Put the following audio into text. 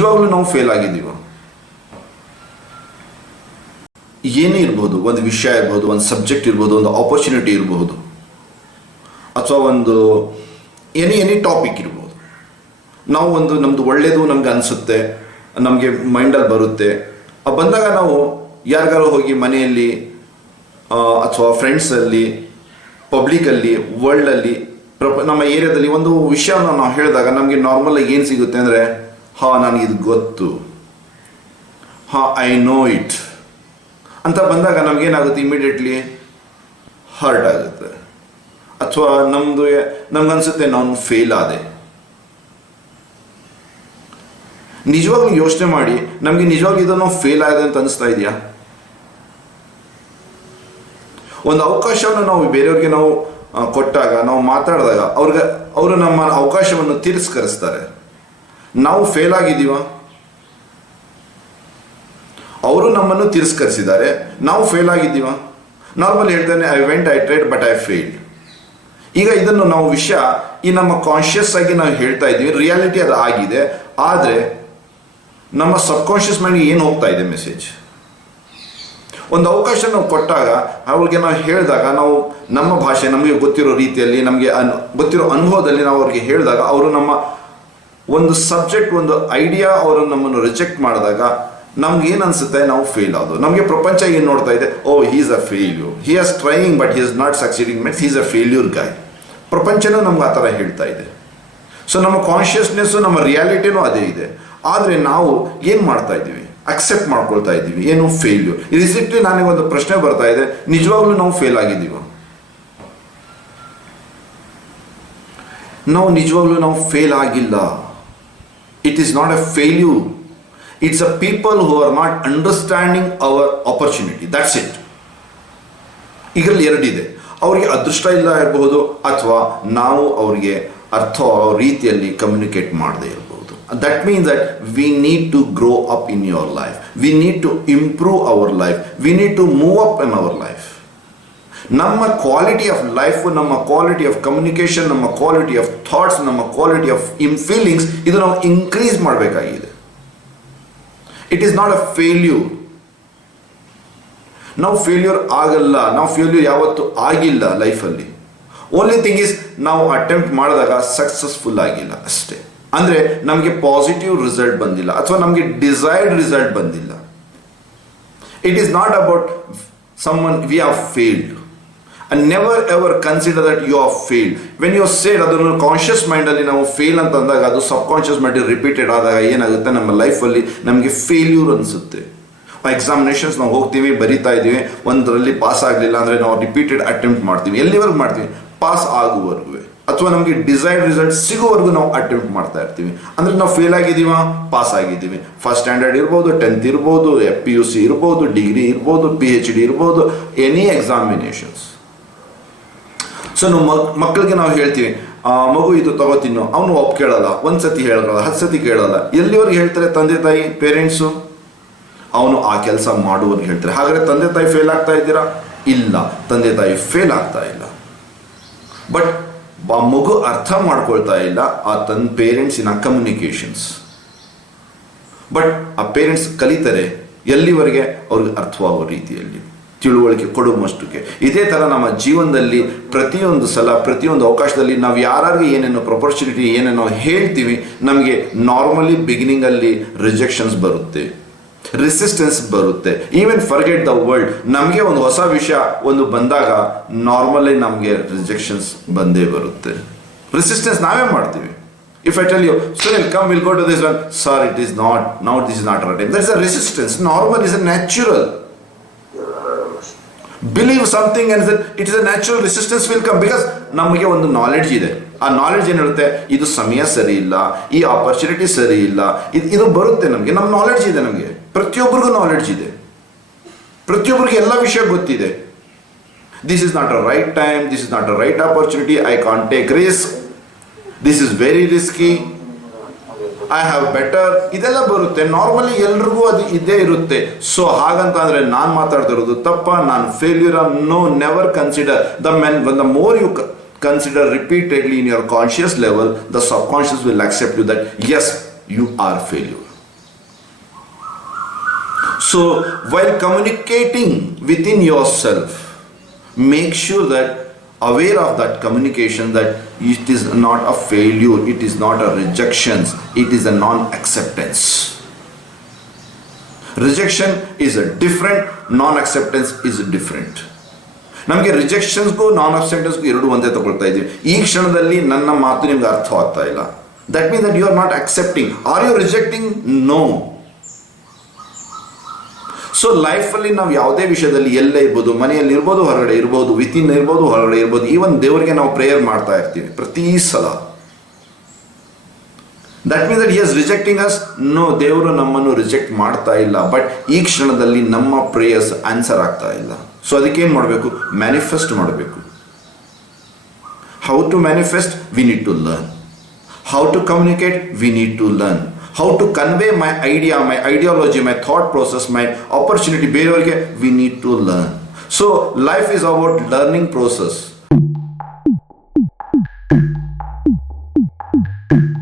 ನಿಜವಾಗ್ಲೂ ನಾವು ಫೇಲ್ ಆಗಿದ್ದೀವ? ಏನೇ ಇರ್ಬೋದು, ಒಂದು ವಿಷಯ ಇರ್ಬೋದು, ಒಂದು ಸಬ್ಜೆಕ್ಟ್ ಇರ್ಬೋದು, ಒಂದು ಆಪರ್ಚುನಿಟಿ ಇರಬಹುದು, ಅಥವಾ ಒಂದು ಎನಿ ಟಾಪಿಕ್ ಇರ್ಬೋದು. ನಾವು ನಮ್ಮದು ಒಳ್ಳೆಯದು ನಮ್ಗೆ ಅನಿಸುತ್ತೆ, ನಮಗೆ ಮೈಂಡಲ್ಲಿ ಬರುತ್ತೆ. ಬಂದಾಗ ನಾವು ಯಾರಿಗಾರು ಹೋಗಿ ಮನೆಯಲ್ಲಿ ಅಥವಾ ಫ್ರೆಂಡ್ಸಲ್ಲಿ, ಪಬ್ಲಿಕಲ್ಲಿ, ವರ್ಲ್ಡಲ್ಲಿ, ನಮ್ಮ ಏರಿಯಾದಲ್ಲಿ ಒಂದು ವಿಷಯನ ನಾವು ಹೇಳಿದಾಗ ನಮಗೆ ನಾರ್ಮಲಾಗಿ ಏನು ಸಿಗುತ್ತೆ ಅಂದರೆ, ನನಗಿದು ಗೊತ್ತು, ಐ ನೋ ಇಟ್ ಅಂತ ಬಂದಾಗ ನಮಗೇನಾಗುತ್ತೆ, ಇಮಿಡಿಯೇಟ್ಲಿ ಹರ್ಟ್ ಆಗುತ್ತೆ. ಅಥವಾ ನಮ್ಗನ್ಸುತ್ತೆ ನಾನು ಫೇಲ್ ಆದೆ. ನಿಜವಾಗ್ಲೂ ಯೋಚನೆ ಮಾಡಿ, ನಮಗೆ ನಿಜವಾಗ್ಲೂ ಇದನ್ನು ಫೇಲ್ ಆಗಿದೆ ಅಂತ ಅನಿಸ್ತಾ ಇದೆಯಾ? ಒಂದು ಅವಕಾಶವನ್ನು ನಾವು ಬೇರೆಯವ್ರಿಗೆ ನಾವು ಕೊಟ್ಟಾಗ, ನಾವು ಮಾತಾಡಿದಾಗ ಅವರು ನಮ್ಮ ಅವಕಾಶವನ್ನು ತಿರಸ್ಕರಿಸ್ತಾರೆ. ನಾವು ಫೇಲ್ ಆಗಿದ್ದೀವ? ಅವರು ನಮ್ಮನ್ನು ತಿರಸ್ಕರಿಸಿದ್ದಾರೆ, ನಾವು ಫೇಲ್ ಆಗಿದ್ದೀವ? ನಾರ್ಮಲ್ ಹೇಳ್ತಾನೆ, I tried but I failed. ಈಗ ಇದನ್ನು ನಾವು ಈ ನಮ್ಮ ಕಾನ್ಷಿಯಸ್ ಆಗಿ ನಾವು ಹೇಳ್ತಾ ಇದ್ದೀವಿ, ರಿಯಾಲಿಟಿ ಅದು ಆಗಿದೆ. ಆದರೆ ನಮ್ಮ ಸಬ್ಕಾನ್ಷಿಯಸ್ ಮೈಂಡ್ಗೆ ಏನು ಹೋಗ್ತಾ ಇದೆ ಮೆಸೇಜ್? ಒಂದು ಅವಕಾಶ ನಾವು ಕೊಟ್ಟಾಗ, ಅವ್ರಿಗೆ ನಾವು ಹೇಳಿದಾಗ, ನಾವು ನಮ್ಮ ಭಾಷೆ, ನಮಗೆ ಗೊತ್ತಿರೋ ರೀತಿಯಲ್ಲಿ, ನಮಗೆ ಗೊತ್ತಿರೋ ಅನುಭವದಲ್ಲಿ ನಾವು ಅವ್ರಿಗೆ ಹೇಳಿದಾಗ, ಅವರು ನಮ್ಮ ಒಂದು ಸಬ್ಜೆಕ್ಟ್, ಒಂದು ಐಡಿಯಾ ಅವರು ನಮ್ಮನ್ನು ರಿಜೆಕ್ಟ್ ಮಾಡಿದಾಗ ನಮ್ಗೆ ಏನು ಅನ್ಸುತ್ತೆ? ನಾವು ಫೇಲ್ ಆದವು. ನಮಗೆ ಪ್ರಪಂಚ ಏನು ನೋಡ್ತಾ ಇದೆ? He is a failure, he was trying but he is not succeeding, means he is a failure guy. ಪ್ರಪಂಚನೂ ನಮ್ಗೆ ಆ ಥರ ಹೇಳ್ತಾ ಇದೆ. ಸೊ ನಮ್ಮ ಕಾನ್ಷಿಯಸ್ನೆಸ್ಸು, ನಮ್ಮ ರಿಯಾಲಿಟಿನೂ ಅದೇ ಇದೆ. ಆದರೆ ನಾವು ಏನು ಮಾಡ್ತಾ ಇದ್ದೀವಿ? ಅಕ್ಸೆಪ್ಟ್ ಮಾಡ್ಕೊಳ್ತಾ ಇದ್ದೀವಿ ಏನು? ಫೇಲ್ಯೂರ್. ರೀಸೆಂಟ್ಲಿ ನನಗೊಂದು ಪ್ರಶ್ನೆ ಬರ್ತಾ ಇದೆ, ನಿಜವಾಗ್ಲೂ ನಾವು ಫೇಲ್ ಆಗಿದ್ದೀವ? ನಾವು ಫೇಲ್ ಆಗಿಲ್ಲ. It is not a failure. It's a people who are not understanding our opportunity, that's it. ಇದರಲ್ಲಿ ಎರಡಿದೆ. ಅವರಿಗೆ ಅದೃಷ್ಟ ಇಲ್ಲ ಇರಬಹುದು, ಅಥವಾ ನಾವು ಅವರಿಗೆ ಅರ್ಥ ರೀತಿಯಲ್ಲಿ ಕಮ್ಯುನಿಕೇಟ್ ಮಾಡದೇ ಇರಬಹುದು. That means that we need to grow up in your life. We need to improve our life. We need to move up in our life. ನಮ್ಮ ಕ್ವಾಲಿಟಿ ಆಫ್ ಲೈಫ್, ನಮ್ಮ ಕ್ವಾಲಿಟಿ ಆಫ್ ಕಮ್ಯುನಿಕೇಷನ್, ನಮ್ಮ quality of thoughts, ನಮ್ಮ quality of feelings, ಇದು ನಾವು increase ಮಾಡಬೇಕಾಗಿದೆ. It is not a failure. ನಾವು failure ಆಗಲ್ಲ, ನಾವು ಫೇಲ್ಯೂರ್ ಯಾವತ್ತೂ ಆಗಿಲ್ಲ ಲೈಫಲ್ಲಿ. ಓನ್ಲಿ ಥಿಂಗ್ ಈಸ್, ನಾವು ಅಟೆಂಪ್ಟ್ ಮಾಡಿದಾಗ ಸಕ್ಸಸ್ಫುಲ್ ಆಗಿಲ್ಲ ಅಷ್ಟೇ. ಅಂದರೆ ನಮಗೆ ಪಾಸಿಟಿವ್ ರಿಸಲ್ಟ್ ಬಂದಿಲ್ಲ, ಅಥವಾ ನಮಗೆ ಡಿಸೈರ್ಡ್ ರಿಸಲ್ಟ್ ಬಂದಿಲ್ಲ. It is not about someone we have failed, and never ever consider that you have failed. When you said ಅದನ್ನು ಕಾನ್ಷಿಯಸ್ ಮೈಂಡಲ್ಲಿ ನಾವು ಫೇಲ್ ಅಂತ ಅಂದಾಗ, ಅದು ಸಬ್ ಕಾನ್ಷಿಯಸ್ ಮೈಂಡ್ ರಿಪೀಟೆಡ್ ಆದಾಗ ಏನಾಗುತ್ತೆ, ನಮ್ಮ ಲೈಫಲ್ಲಿ ನಮಗೆ ಫೇಲ್ಯೂರ್ ಅನಿಸುತ್ತೆ. ಎಕ್ಸಾಮಿನೇಷನ್ಸ್ ನಾವು ಹೋಗ್ತೀವಿ, ಬರಿತಾ ಇದ್ದೀವಿ, ಒಂದರಲ್ಲಿ ಪಾಸ್ ಆಗಲಿಲ್ಲ ಅಂದರೆ ನಾವು ರಿಪೀಟೆಡ್ ಅಟೆಂಪ್ಟ್ ಮಾಡ್ತೀವಿ. ಎಲ್ಲಿವರೆಗೂ ಮಾಡ್ತೀವಿ? ಪಾಸ್ ಆಗುವವರೆಗೂ, ಅಥವಾ ನಮಗೆ ಡಿಸೈರ್ಡ್ ರಿಸಲ್ಟ್ ಸಿಗೋವರೆಗೂ ನಾವು ಅಟೆಂಪ್ಟ್ ಮಾಡ್ತಾ ಇರ್ತೀವಿ. ಅಂದರೆ ನಾವು ಫೇಲ್ ಆಗಿದ್ದೀವ? ಪಾಸ್ ಆಗಿದ್ದೀವಿ. ಫಸ್ಟ್ ಸ್ಟ್ಯಾಂಡರ್ಡ್ ಇರ್ಬೋದು, 10th ಇರ್ಬೋದು, PUC ಇರ್ಬೋದು, ಡಿಗ್ರಿ ಇರ್ಬೋದು, PhD ಇರ್ಬೋದು, ಎನಿ ಎಕ್ಸಾಮಿನೇಷನ್ಸ್. ಸೊ ನಾವು ಮಕ್ಕಳಿಗೆ ನಾವು ಹೇಳ್ತೀವಿ, ಮಗು ಇದು ತಗೋ ತಿನ್ನು, ಅವನು ಕೇಳಲ್ಲ, ಒಂದು ಸತಿ ಹೇಳಲ್ಲ, 10 ಸತಿ ಕೇಳಲ್ಲ. ಎಲ್ಲಿವರೆಗೆ ಹೇಳ್ತಾರೆ ತಂದೆ ತಾಯಿ, ಪೇರೆಂಟ್ಸು? ಅವನು ಆ ಕೆಲಸ ಮಾಡುವವರೆಗೆ ಹೇಳ್ತಾರೆ. ಹಾಗಾದರೆ ತಂದೆ ತಾಯಿ ಫೇಲ್ ಆಗ್ತಾ ಇದ್ದೀರಾ? ಇಲ್ಲ, ತಂದೆ ತಾಯಿ ಫೇಲ್ ಆಗ್ತಾ ಇಲ್ಲ. ಬಟ್ ಆ ಮಗು ಅರ್ಥ ಮಾಡ್ಕೊಳ್ತಾ ಇಲ್ಲ ಪೇರೆಂಟ್ಸ್ ಇನ್ ಕಮ್ಯುನಿಕೇಶನ್ಸ್. ಬಟ್ ಆ ಪೇರೆಂಟ್ಸ್ ಕಲಿತಾರೆ ಎಲ್ಲಿವರೆಗೆ? ಅವ್ರಿಗೆ ಅರ್ಥವಾಗೋ ರೀತಿಯಲ್ಲಿ, ತಿಳುವಳಿಕೆ ಕೊಡುವಷ್ಟಕ್ಕೆ. ಇದೇ ಥರ ನಮ್ಮ ಜೀವನದಲ್ಲಿ ಪ್ರತಿಯೊಂದು ಸಲ, ಪ್ರತಿಯೊಂದು ಅವಕಾಶದಲ್ಲಿ ನಾವು ಯಾರಿಗೆ ಏನೇನೋ ಆಪರ್ಚುನಿಟಿ ಏನೇನೋ ಹೇಳ್ತೀವಿ, ನಮಗೆ ನಾರ್ಮಲಿ ಬಿಗಿನಿಂಗಲ್ಲಿ ರಿಜೆಕ್ಷನ್ಸ್ ಬರುತ್ತೆ, ರೆಸಿಸ್ಟೆನ್ಸ್ ಬರುತ್ತೆ. ಈವನ್ ಫರ್ಗೆಟ್ ದ ವರ್ಲ್ಡ್, ನಮಗೆ ಒಂದು ಹೊಸ ವಿಷಯ ಬಂದಾಗ ನಾರ್ಮಲಿ ನಮಗೆ ರಿಜೆಕ್ಷನ್ಸ್ ಬಂದೇ ಬರುತ್ತೆ. ರೆಸಿಸ್ಟೆನ್ಸ್ ನಾವೇ ಮಾಡ್ತೀವಿ. If I tell you, Sunil, come, we'll go to this one. Sir, it is not, now this is not right time. That's a resistance. Normal is a natural. Believe something and it is a natural resistance will come, because ನಮಗೆ ಒಂದು knowledge ಇದೆ. ಆ knowledge ಏನಿರುತ್ತೆ, ಇದು ಸಮಯ ಸರಿ ಇಲ್ಲ, ಈ ಆಪರ್ಚುನಿಟಿ ಸರಿ ಇಲ್ಲ, ಇದು ಬರುತ್ತೆ ನಮಗೆ. ನಮ್ಮ ನಾಲೆಡ್ಜ್ ಇದೆ, ನಮಗೆ ಪ್ರತಿಯೊಬ್ಬರಿಗೂ ನಾಲೆಡ್ಜ್ ಇದೆ, ಪ್ರತಿಯೊಬ್ಬರಿಗೆ ಎಲ್ಲ ವಿಷಯ ಗೊತ್ತಿದೆ. This is not a right time, this is not a right opportunity, I can't take risk, this is very risky, I have better, ಇದೆಲ್ಲ ಬರುತ್ತೆ. ನಾರ್ಮಲಿ ಎಲ್ರಿಗೂ ಅದು ಇದೇ ಇರುತ್ತೆ. ಸೊ ಹಾಗಂತ ಅಂದರೆ ನಾನು ಮಾತಾಡ್ತಿರೋದು ತಪ್ಪ, ನಾನು failure? No, never consider the more you consider repeatedly in your conscious level, the subconscious will accept you that yes, you are failure. So while communicating within yourself, make sure that aware of that communication, that it is not a failure, it is not a rejection, it is a non-acceptance. Rejection is a different, non-acceptance is different. ನಮಗೆ ರಿಜೆಕ್ಷನ್ಸ್ಗೂ ನಾನ್ ಅಕ್ಸೆಪ್ಟೆನ್ಸ್ಗೂ ಎರಡು ಒಂದೇ ತಗೊಳ್ತಾ ಇದ್ದೀವಿ. ಈ ಕ್ಷಣದಲ್ಲಿ ನನ್ನ ಮಾತು ನಿಮ್ಗೆ ಅರ್ಥವಾಗ್ತಾ ಇಲ್ಲ. That means that you are not accepting. Are you rejecting? No. So ಲೈಫಲ್ಲಿ ನಾವು ಯಾವುದೇ ವಿಷಯದಲ್ಲಿ ಎಲ್ಲೇ ಇರ್ಬೋದು, ಮನೆಯಲ್ಲಿ ಇರ್ಬೋದು, ಹೊರಗಡೆ ಇರ್ಬೋದು, ವಿತಿನ್ ಇರ್ಬೋದು, ಹೊರಗಡೆ ಇರ್ಬೋದು, ಈವನ್ ದೇವರಿಗೆ ನಾವು ಪ್ರೇಯರ್ ಮಾಡ್ತಾ ಇರ್ತೀವಿ ಪ್ರತಿ ಸಲ. That means that he is rejecting us? No, ದೇವರು ನಮ್ಮನ್ನು ರಿಜೆಕ್ಟ್ ಮಾಡ್ತಾ ಇಲ್ಲ, ಬಟ್ ಈ ಕ್ಷಣದಲ್ಲಿ ನಮ್ಮ ಪ್ರೇಯರ್ಸ್ ಆನ್ಸರ್ ಆಗ್ತಾ ಇಲ್ಲ. ಸೊ ಅದಕ್ಕೆ ಏನು ಮಾಡಬೇಕು? ಮ್ಯಾನಿಫೆಸ್ಟ್ ಮಾಡಬೇಕು. How to manifest? We need to learn. How to communicate? We need to learn. How to convey my idea, my ideology, my thought process, my opportunity ಬೇರೆಯವರಿಗೆ? We need to learn. So life is about learning process.